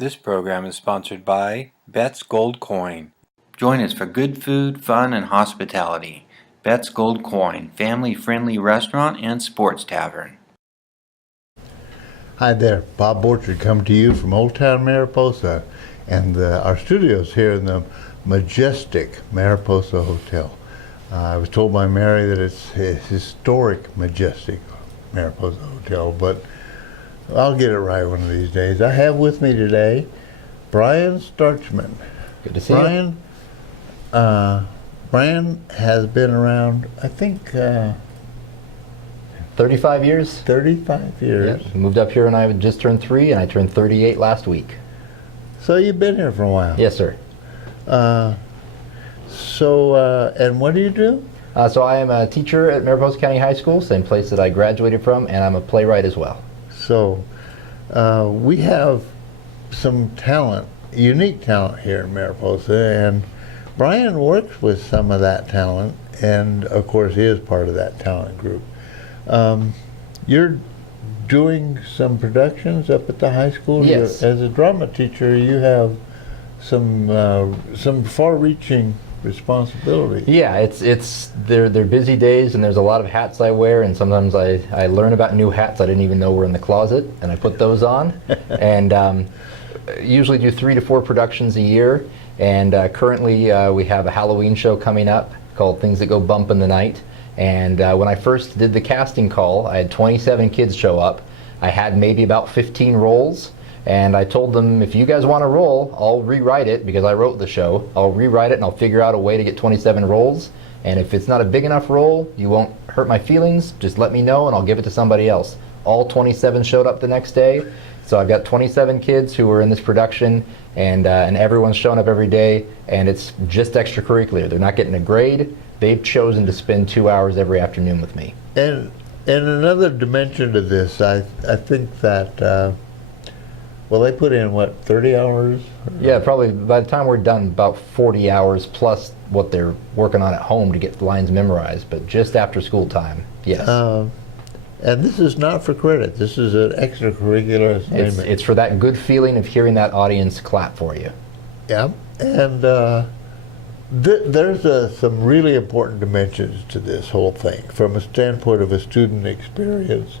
This program is sponsored by Bet's Gold Coin. Join us for good food, fun, and hospitality. Bet's Gold Coin, family-friendly restaurant and sports tavern. Hi there, Bob Borchard coming to you from Old Town Mariposa and our studios here in the majestic Mariposa Hotel. I was told by Mary that it's a historic, majestic Mariposa Hotel, but I'll get it right one of these days. I have with me today Bryan Starchman. Good to see you. Bryan has been around, I think, 35 years. 35 years. Yep. Moved up here and I just turned 3, and I turned 38 last week. So you've been here for a while. Yes, sir. And what do you do? So I am a teacher at Mariposa County High School, same place that I graduated from, and I'm a playwright as well. So we have some talent, unique talent here in Mariposa, and Bryan works with some of that talent, and of course he is part of that talent group. You're doing some productions up at the high school. Yes. As a drama teacher, you have some far-reaching responsibility. Yeah, they're busy days, and there's a lot of hats I wear, and sometimes I learn about new hats I didn't even know were in the closet, and I put those on. And usually do 3 to 4 productions a year, and currently we have a Halloween show coming up called Things That Go Bump in the Night. And when I first did the casting call, I had 27 kids show up. I had maybe about 15 roles. And I told them, if you guys want a role, I'll rewrite it, because I wrote the show. I'll rewrite it and I'll figure out a way to get 27 roles. And if it's not a big enough role, you won't hurt my feelings, just let me know and I'll give it to somebody else. All 27 showed up the next day. So I've got 27 kids who are in this production, and everyone's showing up every day, and it's just extracurricular. They're not getting a grade. They've chosen to spend 2 hours every afternoon with me. And another dimension to this, I think that well, they put in, what, 30 hours? Yeah, probably by the time we're done, about 40 hours plus what they're working on at home to get the lines memorized, but just after school time, yes. And this is not for credit. This is an extracurricular assignment. It's for that good feeling of hearing that audience clap for you. Yeah, and there's some really important dimensions to this whole thing from a standpoint of a student experience.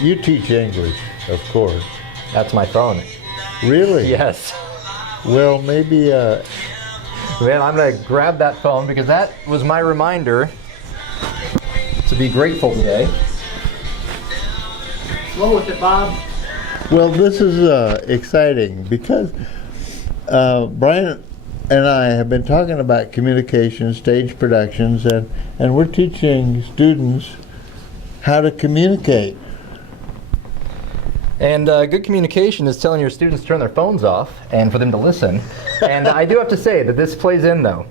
You teach English, of course. That's my phone. Really? Yes. Well, maybe... Man, I'm going to grab that phone, because that was my reminder to be grateful today. Slow with it, Bob. Well, this is exciting, because Bryan and I have been talking about communication, stage productions, and we're teaching students how to communicate. And good communication is telling your students to turn their phones off and for them to listen. And I do have to say that this plays in, though.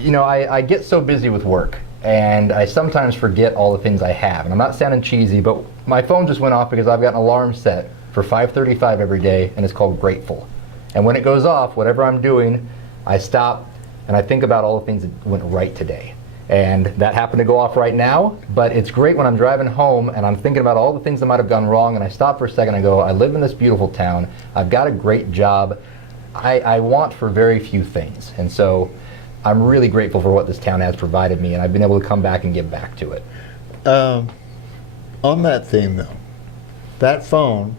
You know, I get so busy with work, and I sometimes forget all the things I have. And I'm not sounding cheesy, but my phone just went off because I've got an alarm set for 5:35 every day, and it's called Grateful. And when it goes off, whatever I'm doing, I stop and I think about all the things that went right today. And that happened to go off right now, but it's great when I'm driving home and I'm thinking about all the things that might have gone wrong, and I stop for a second and I go, I live in this beautiful town, I've got a great job, I want for very few things. And so I'm really grateful for what this town has provided me, and I've been able to come back and give back to it. On that theme, though, that phone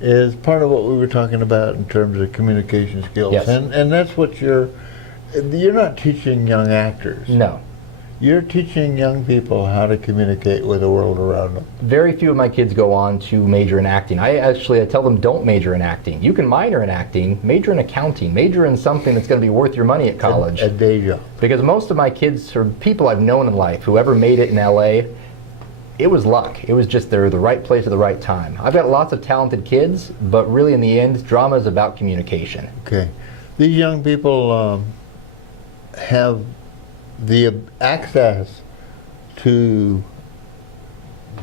is part of what we were talking about in terms of communication skills. Yes. And that's what you're not teaching young actors. No. You're teaching young people how to communicate with the world around them. Very few of my kids go on to major in acting. I tell them, don't major in acting. You can minor in acting, major in accounting, major in something that's going to be worth your money at college. A day job. Because most of my kids are people I've known in life, whoever made it in LA, it was luck. It was just they're the right place at the right time. I've got lots of talented kids, but really in the end, drama is about communication. Okay. These young people have the access to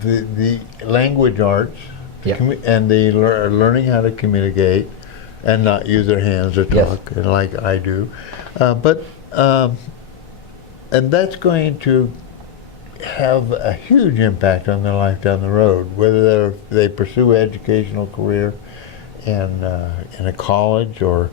the language arts, Yeah. and they are learning how to communicate and not use their hands to talk, Yes. like I do. And that's going to have a huge impact on their life down the road, whether they pursue an educational career. in a college or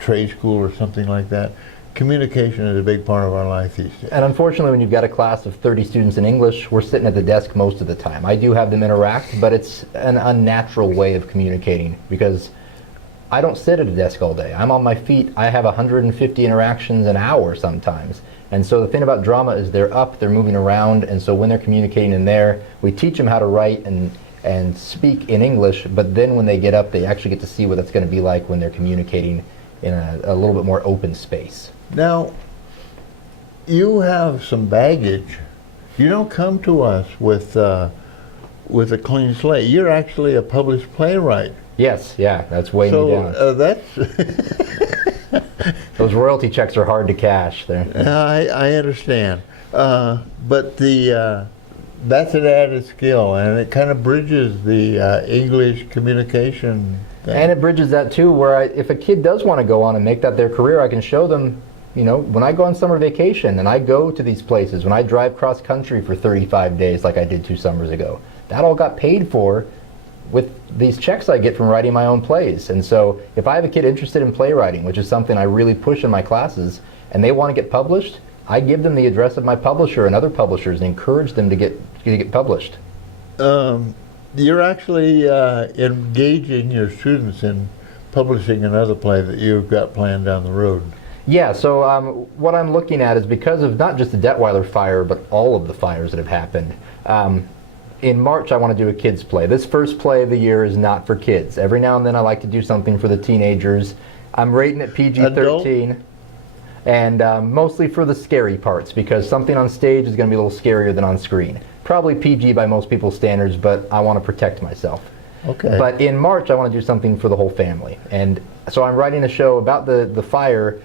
trade school or something like that, communication is a big part of our life these days. And unfortunately, when you've got a class of 30 students in English, we're sitting at the desk most of the time. I do have them interact, but it's an unnatural way of communicating because I don't sit at a desk all day. I'm on my feet. I have 150 interactions an hour sometimes. And so the thing about drama is they're up, they're moving around, and so when they're communicating in there, we teach them how to write and speak in English, but then when they get up, they actually get to see what it's going to be like when they're communicating in a little bit more open space. Now, you have some baggage. You don't come to us with a clean slate. You're actually a published playwright. Yes, yeah, that's weighing me down. So that's those royalty checks are hard to cash there. I understand, but that's an added skill, and it kind of bridges the English communication thing. And it bridges that too, where if a kid does want to go on and make that their career, I can show them, you know, when I go on summer vacation and I go to these places, when I drive cross country for 35 days like I did 2 summers ago, that all got paid for with these checks I get from writing my own plays. And so if I have a kid interested in playwriting, which is something I really push in my classes, and they want to get published, I give them the address of my publisher and other publishers and encourage them to get published. You're actually engaging your students in publishing another play that you've got planned down the road. Yeah, so what I'm looking at is because of not just the Detweiler fire, but all of the fires that have happened. In March, I want to do a kids play. This first play of the year is not for kids. Every now and then I like to do something for the teenagers. I'm rating it PG-13. And mostly for the scary parts, because something on stage is going to be a little scarier than on screen. Probably PG by most people's standards, but I want to protect myself. Okay. But in March, I want to do something for the whole family. And so I'm writing a show about the fire.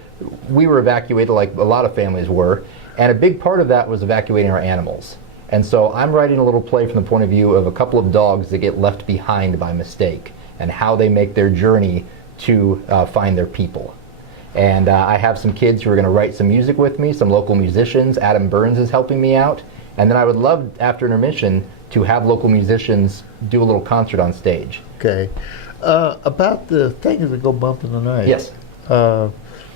We were evacuated like a lot of families were, and a big part of that was evacuating our animals. And so I'm writing a little play from the point of view of a couple of dogs that get left behind by mistake and how they make their journey to find their people. And I have some kids who are going to write some music with me, some local musicians. Adam Burns is helping me out. And then I would love, after intermission, to have local musicians do a little concert on stage. Okay. About the things that go bump in the night. Yes.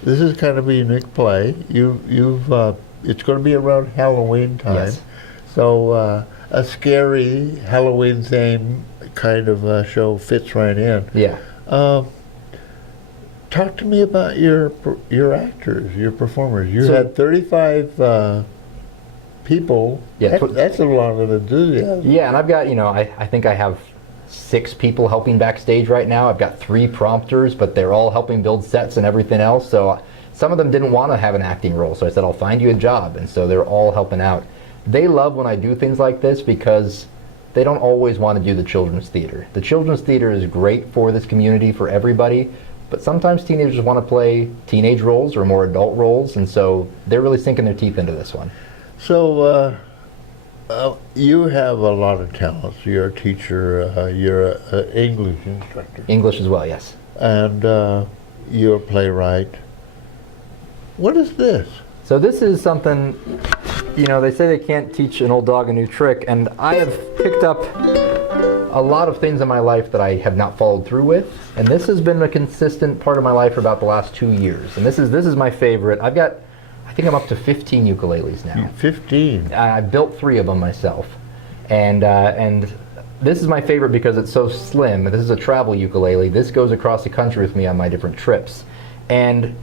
This is kind of a unique play. It's going to be around Halloween time. Yes. So a scary Halloween theme kind of show fits right in. Yeah. Talk to me about your actors, your performers. You had 35 people. Yeah, that's a lot of enthusiasm. Yeah, and I've got, I think I have 6 people helping backstage right now. I've got 3 prompters, but they're all helping build sets and everything else. So some of them didn't want to have an acting role, so I said, I'll find you a job. And so they're all helping out. They love when I do things like this because they don't always want to do the children's theater. The children's theater is great for this community, for everybody, but sometimes teenagers want to play teenage roles or more adult roles, and so they're really sinking their teeth into this one. So you have a lot of talents. You're a teacher, you're an English instructor. English as well, yes. And you're a playwright. What is this? So this is something, they say they can't teach an old dog a new trick, and I have picked up a lot of things in my life that I have not followed through with, and this has been a consistent part of my life for about the last 2 years. And this is my favorite. I think I'm up to 15 ukuleles now. 15? I built 3 of them myself, and this is my favorite because it's so slim. This is a travel ukulele. This goes across the country with me on my different trips, and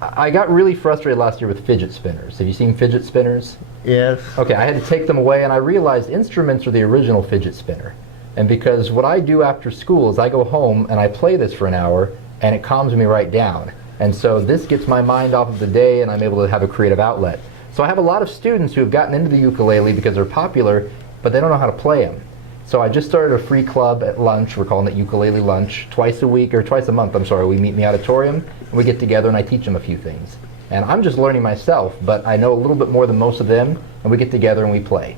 I got really frustrated last year with fidget spinners. Have you seen fidget spinners? Yes. Okay, I had to take them away, and I realized instruments are the original fidget spinner. And because what I do after school is I go home and I play this for an hour, and it calms me right down. And so this gets my mind off of the day, and I'm able to have a creative outlet. So I have a lot of students who have gotten into the ukulele because they're popular, but they don't know how to play them. So I just started a free club at lunch. We're calling it Ukulele Lunch. Twice a month, we meet in the auditorium, and we get together and I teach them a few things. And I'm just learning myself, but I know a little bit more than most of them, and we get together and we play.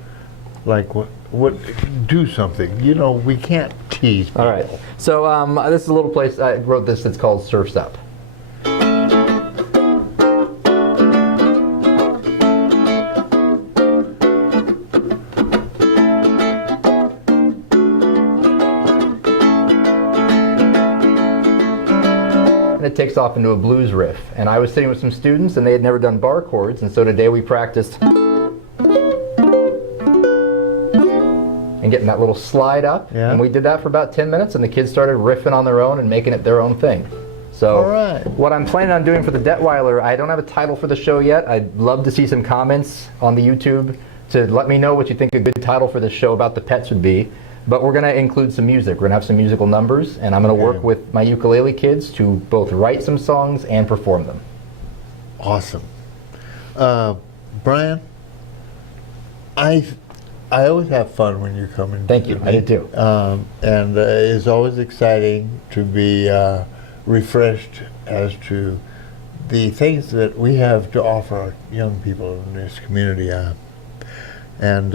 Like what? Do something. We can't tease people. All right. So this is a little place, I wrote this, it's called Surf's Up. it takes off into a blues riff. And I was sitting with some students, and they had never done bar chords, and so today we practiced and getting that little slide up. Yeah. And we did that for about 10 minutes, and the kids started riffing on their own and making it their own thing. So All right. what I'm planning on doing for the Detweiler, I don't have a title for the show yet. I'd love to see some comments on the YouTube to let me know what you think a good title for this show about the pets would be. But we're going to include some music. We're going to have some musical numbers, and I'm going to work with my ukulele kids to both write some songs and perform them. Awesome. Bryan, I always have fun when you come in. Thank you. I did too. And it's always exciting to be refreshed as to the things that we have to offer our young people in this community. And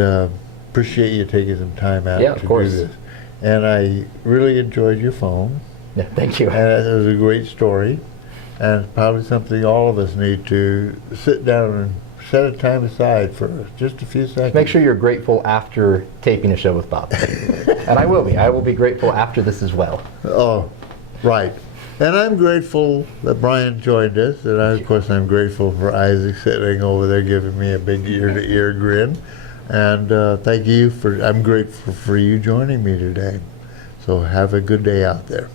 appreciate you taking some time out to do this. And I really enjoyed your phone. Yeah, thank you. And it was a great story. And probably something all of us need to sit down and set a time aside for just a few seconds. Make sure you're grateful after taping a show with Bob. And I will be. I will be grateful after this as well. Oh, right. And I'm grateful that Bryan joined us. And of course, I'm grateful for Isaac sitting over there giving me a big ear-to-ear grin. And thank you I'm grateful for you joining me today. So have a good day out there.